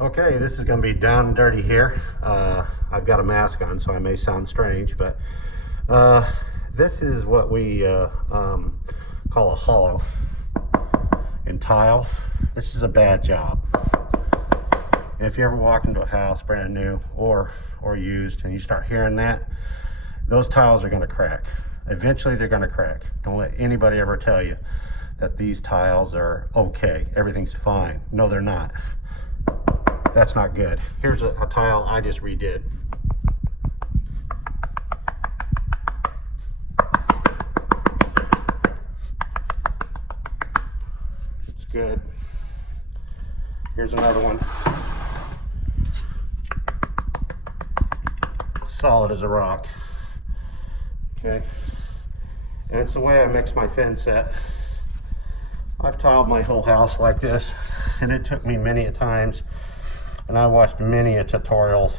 Okay, this is going to be down and dirty here. I've got a mask on, so I may sound strange, but this is what we call a hollow in tile. This is a bad job. And if you ever walk into a house brand new or used and you start hearing that, those tiles are going to crack. Eventually they're going to crack. Don't let anybody ever tell you that these tiles are okay, everything's fine. No, they're not. That's not good. Here's a tile I just redid. It's good. Here's another one. Solid as a rock. Okay. And it's the way I mix my thin set. I've tiled my whole house like this, and it took me many a times, and I watched many a tutorials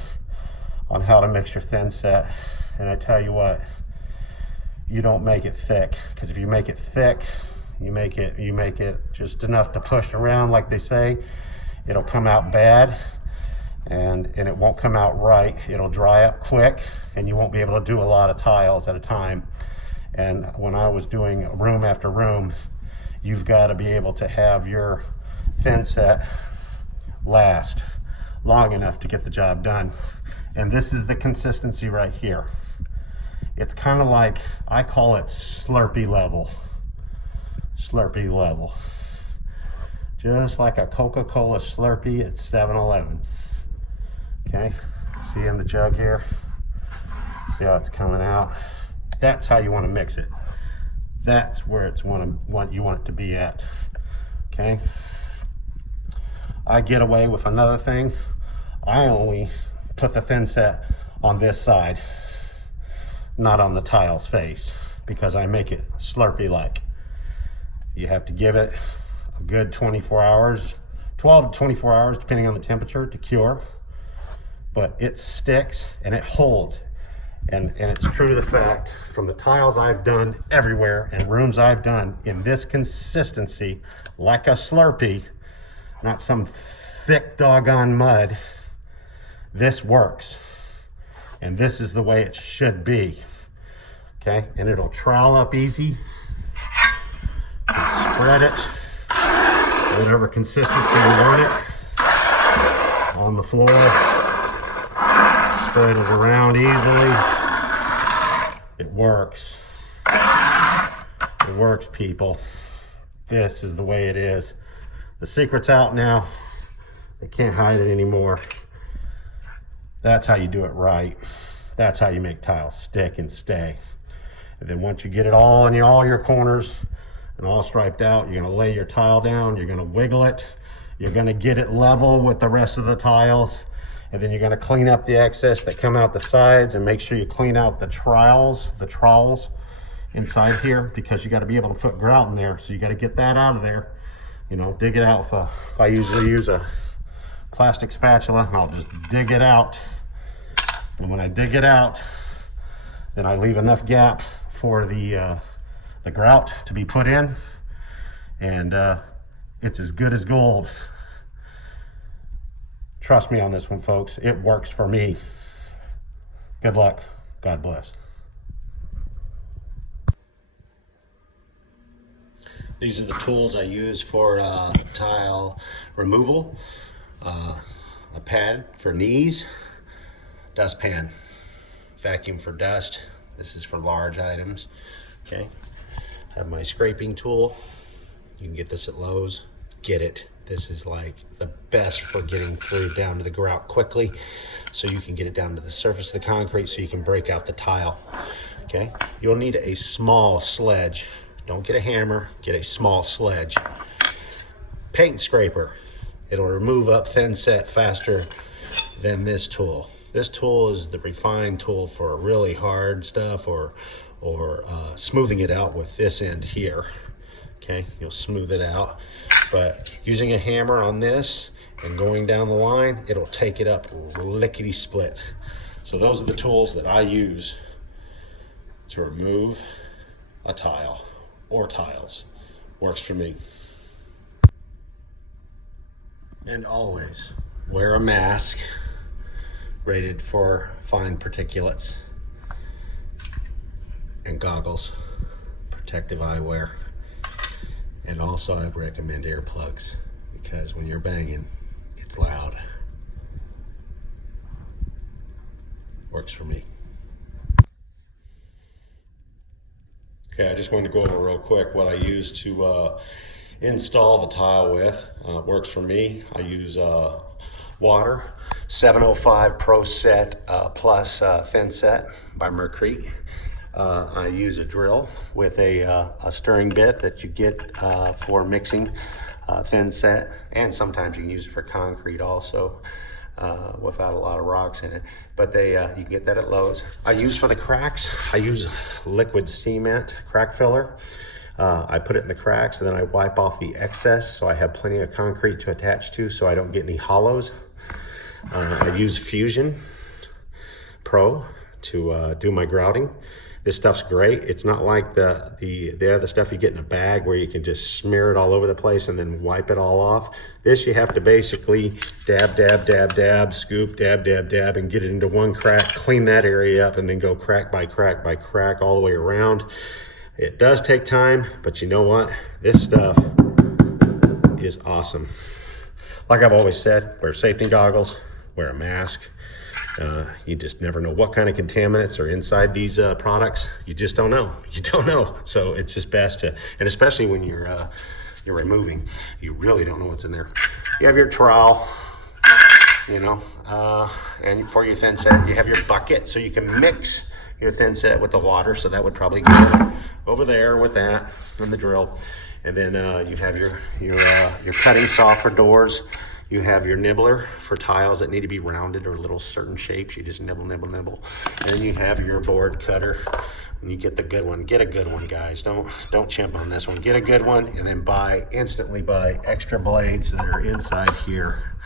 on how to mix your thin set. And I tell you what, you don't make it thick, because if you make it thick, you make it just enough to push around, like they say, it'll come out bad, and it won't come out right. It'll dry up quick, and you won't be able to do a lot of tiles at a time. And when I was doing room after room, you've got to be able to have your thin set last long enough to get the job done. And this is the consistency right here. It's kind of like, I call it Slurpee level. Slurpee level. Just like a Coca-Cola Slurpee at 7-Eleven. Okay, see in the jug here? See how it's coming out? That's how you want to mix it. That's where it's what you want it to be at. Okay. I get away with another thing. I only put the thin set on this side, not on the tile's face, because I make it Slurpee-like. You have to give it a good 24 hours, 12 to 24 hours, depending on the temperature, to cure. But it sticks and it holds. And it's true to the fact, from the tiles I've done everywhere and rooms I've done in this consistency, like a Slurpee, not some thick doggone mud, this works. And this is the way it should be. Okay, and it'll trowel up easy. Spread it, whatever consistency you want it, on the floor. Spread it around easily. It works. It works, people. This is the way it is. The secret's out now. They can't hide it anymore. That's how you do it right. That's how you make tiles stick and stay. And then once you get it all in all your corners and all striped out, you're gonna lay your tile down, you're gonna wiggle it, you're gonna get it level with the rest of the tiles, and then you're gonna clean up the excess that come out the sides, and make sure you clean out the trowels inside here, because you gotta be able to put grout in there, so you gotta get that out of there. You know, dig it out with I usually use a plastic spatula, and I'll just dig it out. And when I dig it out, then I leave enough gap for the grout to be put in, and it's as good as gold. Trust me on this one, folks. It works for me. Good luck. God bless. These are the tools I use for tile removal. A pad for knees, dustpan, vacuum for dust. This is for large items. Okay. I have my scraping tool. You can get this at Lowe's. Get it. This is like the best for getting through down to the grout quickly, so you can get it down to the surface of the concrete so you can break out the tile. Okay. You'll need a small sledge. Don't get a hammer, get a small sledge. Paint scraper. It'll remove up thin set faster than this tool. This tool is the refined tool for really hard stuff, or smoothing it out with this end here. Okay, you'll smooth it out. But using a hammer on this and going down the line, it'll take it up lickety split. So those are the tools that I use to remove a tile or tiles. Works for me. And always wear a mask rated for fine particulates, and goggles, protective eyewear. And also I'd recommend earplugs, because when you're banging, it's loud. Works for me. Okay, I just wanted to go over real quick what I use to install the tile with. Works for me. I use water, 705 Pro Set Plus Thin Set by Mercury. I use a drill with a stirring bit that you get for mixing thin set, and sometimes you can use it for concrete also, without a lot of rocks in it. But you can get that at Lowe's. I use for the cracks, I use liquid cement crack filler. I put it in the cracks and then I wipe off the excess so I have plenty of concrete to attach to so I don't get any hollows. I use Fusion Pro to do my grouting. This stuff's great. It's not like the other stuff you get in a bag where you can just smear it all over the place and then wipe it all off. This you have to basically dab, dab, dab, dab, scoop, dab, dab, dab, and get it into one crack, clean that area up, and then go crack by crack by crack all the way around. It does take time, but you know what? This stuff is awesome. Like I've always said, wear safety goggles, wear a mask. You just never know what kind of contaminants are inside these products. You just don't know. You don't know. So it's just best to, and especially when you're removing, you really don't know what's in there. You have your trowel, you know, and for your thin set, you have your bucket so you can mix your thin set with the water. So that would probably go over there with that and the drill. And then you have your cutting saw for doors. You have your nibbler for tiles that need to be rounded or little certain shapes. You just nibble, nibble, nibble. And you have your board cutter. When you get the good one, get a good one, guys. Don't chimp on this one. Get a good one, and then instantly buy extra blades that are inside here.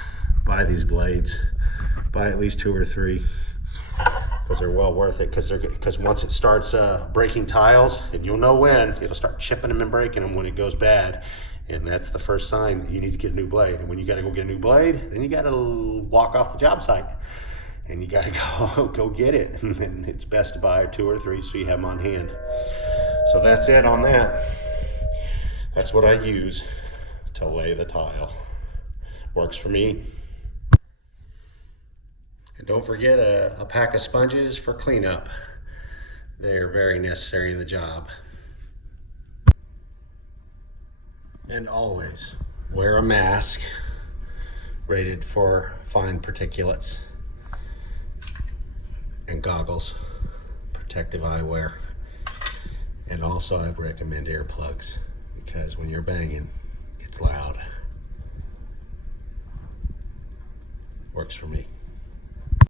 Buy these blades. Buy at least 2 or 3, because they're well worth it. Because once it starts breaking tiles, and you'll know when, it'll start chipping them and breaking them when it goes bad. And that's the first sign that you need to get a new blade. And when you gotta go get a new blade, then you gotta walk off the job site. And you gotta go get it. And then it's best to buy 2 or 3 so you have them on hand. So that's it on that. That's what I use to lay the tile. Works for me. And don't forget a pack of sponges for cleanup. They're very necessary in the job. And always wear a mask rated for fine particulates, and goggles, protective eyewear. And also I'd recommend earplugs, because when you're banging, it's loud. Works for me.